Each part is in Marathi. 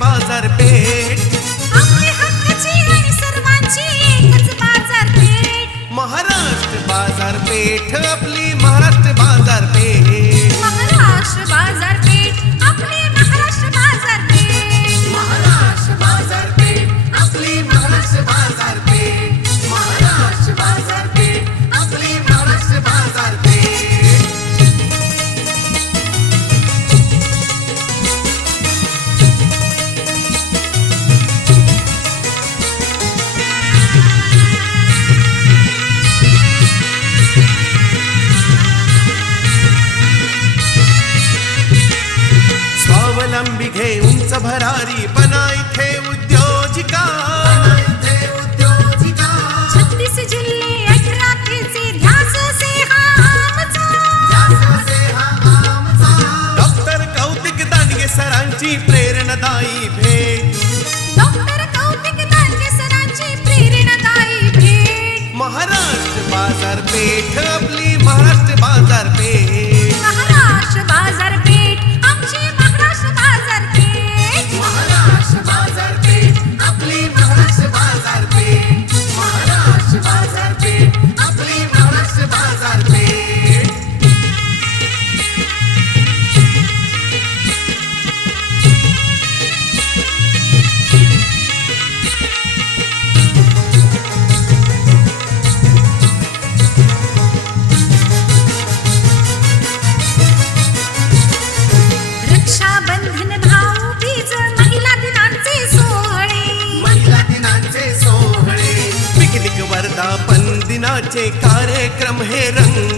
বাজার পে कार्यक्रम हे रंग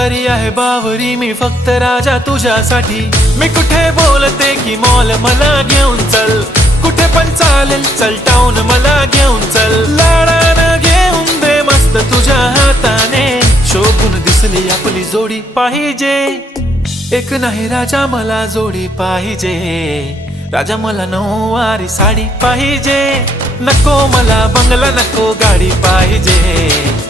तरी आहे बावरी मी फक्त राजा तुझ्यासाठी. मी कुठे बोलते की मॉल मला घेऊन चल? कुठे पण चालेल चल टाऊन मला घेऊन चल. लाडानं घेऊन दे मस्त तुझ्या हाताने. शोभून दिसली आपली जोडी पाहिजे. एक नाही राजा मला जोडी पाहिजे. राजा मला नऊवारी साडी पाहिजे. नको मला बंगला नको गाडी पाहिजे.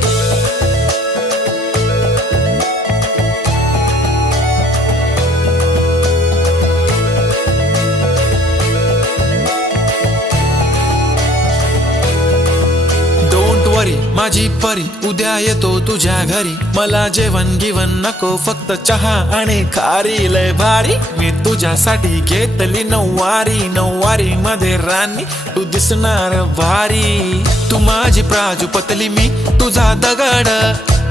परी माझी परी उद्या येतो तुझ्या घरी. मला जेवण गिवन नको फक्त चहा आणि खारी लय भारी. मी तुझ्यासाठी घेतली नऊवारी नऊवारी मध्ये राणी. तू दिसणार भारी. तू माझी प्राजूपतली मी तुझा दगड.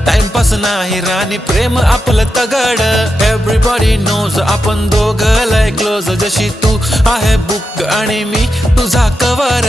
टाइमपास नाही राणी प्रेम आपलं तगड. एव्हरीबॉडी नोज आपण दोघं लय क्लोज जशी तू आहे बुक आणि मी तुझा कवर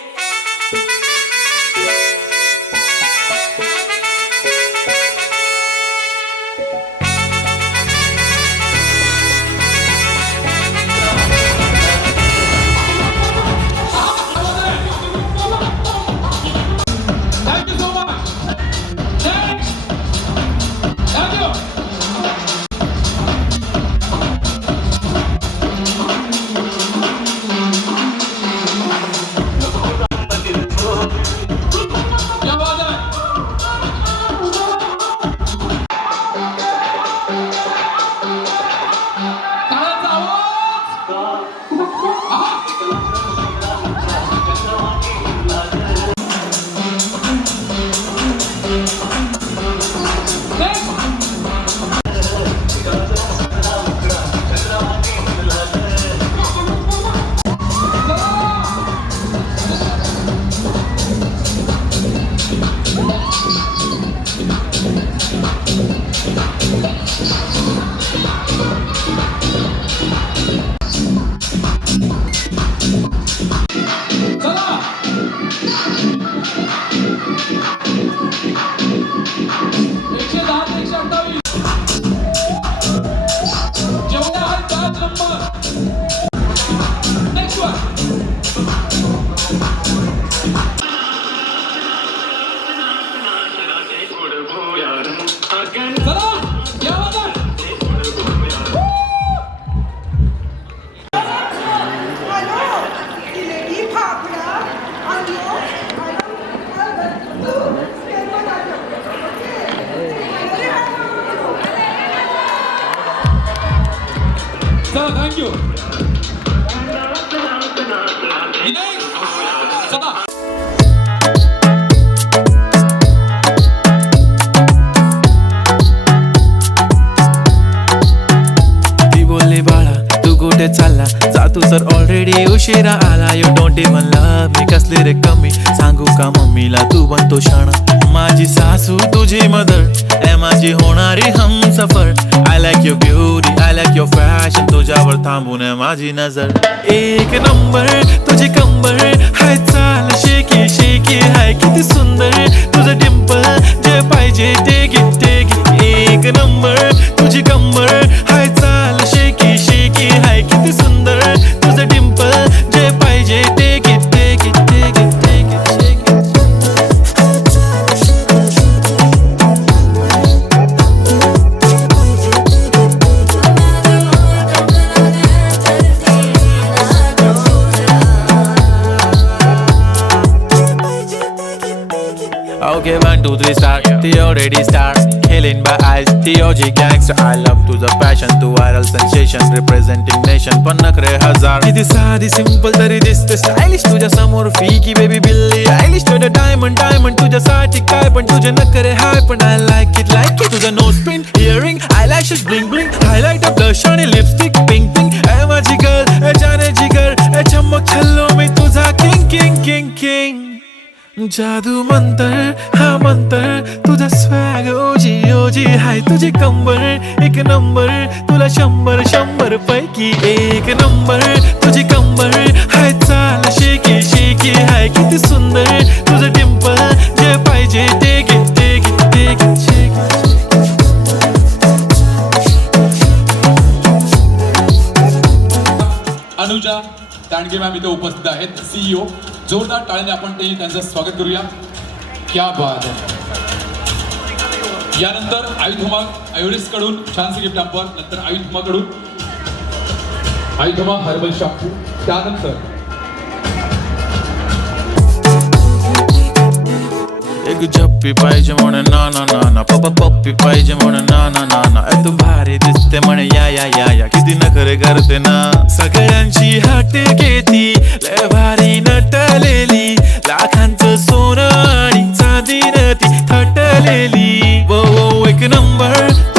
तू तर ऑलरेडी उशिरा आला. You don't even love me कसले रे कमी. सांगू का मम्मीला तू बनतो क्षण? माझी सासू तुझी मदर. ए माझी होणारी हम सफर. I like your beauty I like your fashion तुझ्यावर थांबून माझी नजर. एक नंबर तुझी कंबर. हाय चाल शेकी शेकी साधी सिंपल तरी दिसते स्टायलिश तुझ्या समोर फिकी बेबी बिल्ली आयलिश तुझं डायमंड डायमंड तुझ्यासाठी काय? पण तुझे नखरे हाय पण I like it like it तुझा nose pin earring eye lashes bling bling highlight of blush आणि लिपस्टिक पिंक पिंक ए माझी गर्ल ए जाने जिगर ए चमक छल्लो मी तुझा. किंग किंग किंग किंग जादू मंतर हा मंतर. तुझा स्वॅग ओजी ओजी हाय तुझी कंबर. एक नंबर तुला शंभर शंभर पैकी एक नंबर सीईओ जोरदार टाळ्याने आपण ते त्यांचं स्वागत करूया. क्या बात यानंतर आयुधमा आयुरिसकडून छानसे गिफ्ट हॅम्पर नंतर आयुधमा कडून आयुधमा हर्बल शॅम्पू त्यानंतर एक झप्पी पाहिजे म्हणे ना ना ना ना. पप्पा पप्पी पाहिजे म्हणे ना ना ना ना. ए, तू भारी दिसते म्हणे या या या या. किती नखरे करते ना. सगळ्यांची हाटे घेती लय भारी नटलेली. लाखांचं सोनं आणि चांदी ती थटलेली. वो वो एक नंबर.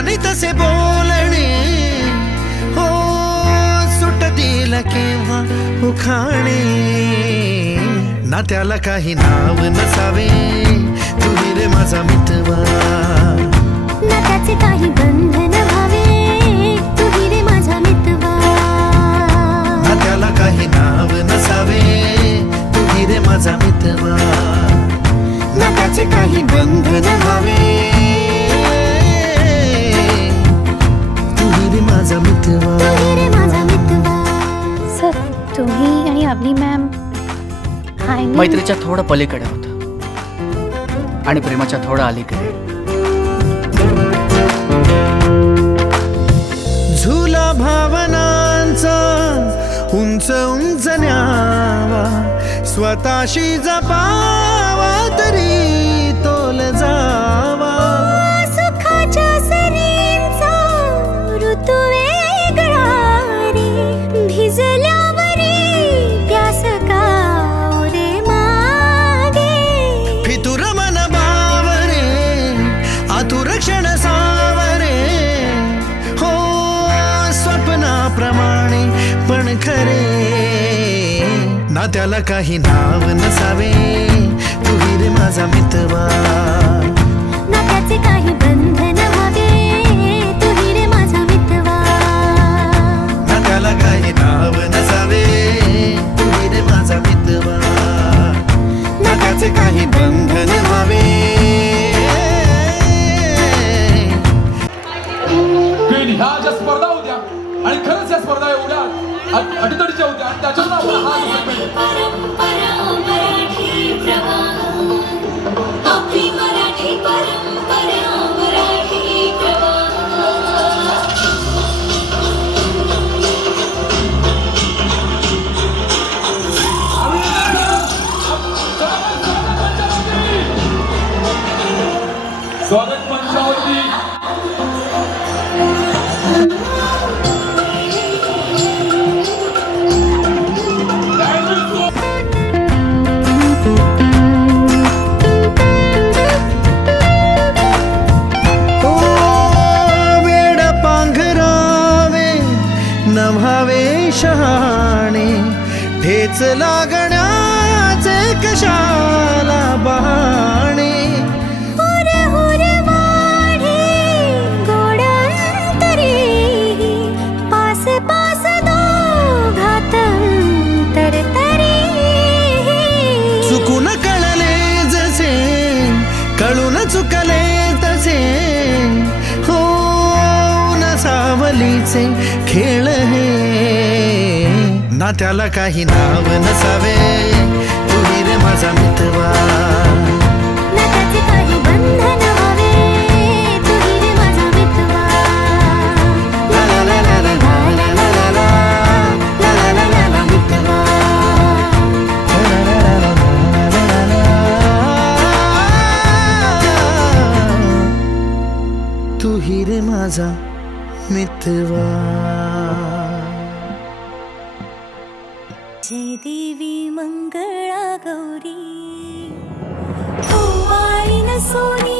मुक्याने तसे बोलणे हो सुट दिल केव्हा उखाणे. ना त्याला काही नाव नसावे तू रे माझा मितवा. ना त्याचे काही बंधन व्हावे तू रे माझा मितवा. ना त्याला काही नाव नसावे तू रे माझा मितवा. ना त्याचे काही बंधन व्हावे अवनी मॅम हा मैत्रीच्या थोडं पलीकडे होतं. आणि प्रेमाच्या थोडं अलीकडे. झुला भावनांचा उंच उंच न्यावा. स्वतःशी जपावा तरी तोल जावा. स्वप्नाप्रमाणे पण खरे. ना त्याला काही नाव नसावे तू रे माझा मितवा. ना त्याचे काही बंधन तू रे माझा मितवा. ना त्याला काही नाव नसावे तू रे माझा मितवा. ना त्याचे काही बंधन व्हावे आणि खरंच या स्पर्धा एवढ्या अट- अटीतटीच्या होत्या आणि त्याच्यातून आपण हा segment परंपरा चुकले तसे. हो ना सावलीचे खेळ हे. ना त्याला काही नाव नसावे. तू हिरे माझा मित्रवा माझा मितवा. जय देवी मंगळा गौरी सोनी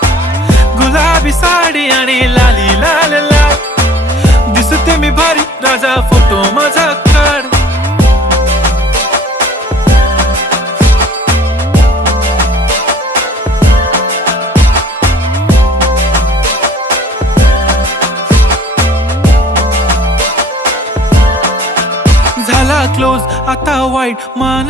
गुलाबी साडी आणि लाली लाल लाल दिसते मी भारी राजा फोटो माझा काढ. झाला क्लोज आता वाईट मान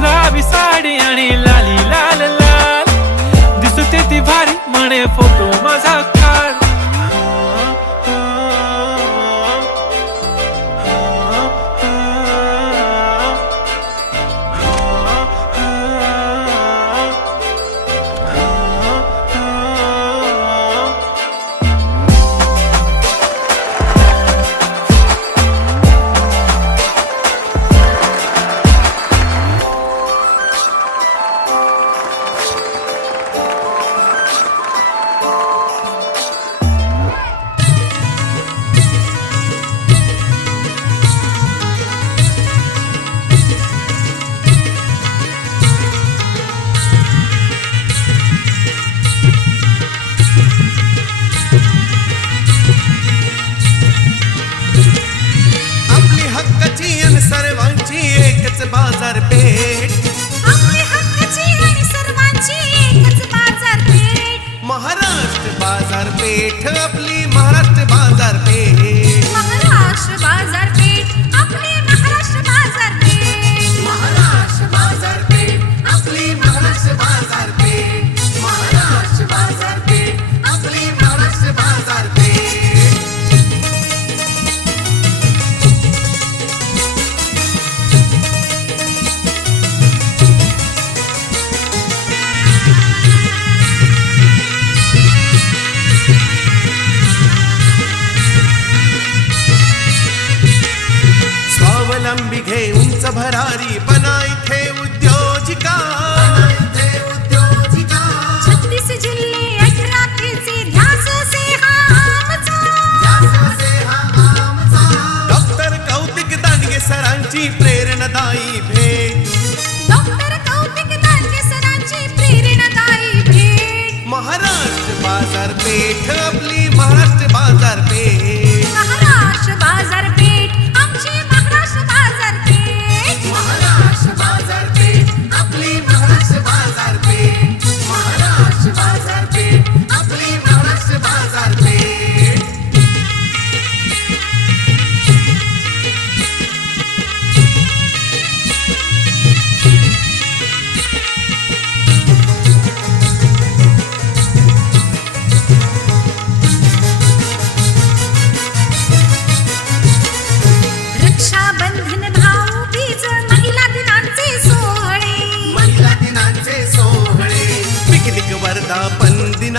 गुलाबी साडी आणि लाली लाल लाल. दिसते ती भारी म्हणे फोटो माझा काढ बाजारपेठ आपली महाराष्ट्र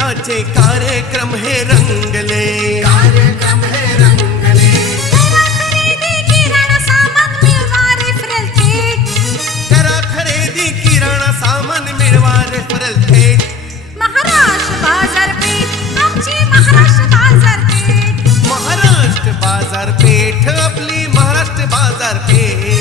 दिनाचे कार्यक्रम हे रंगले. कार्यक्रम हे रंगले. करा खरेदी किराणा सामान मिळवा रेफरल थेट करा खरेदी किराणा सामान मिळवा रेफरल थेट महाराष्ट्र बाजारपेठ आमची महाराष्ट्र बाजारपेठ महाराष्ट्र बाजारपेठ आपली महाराष्ट्र बाजारपेठ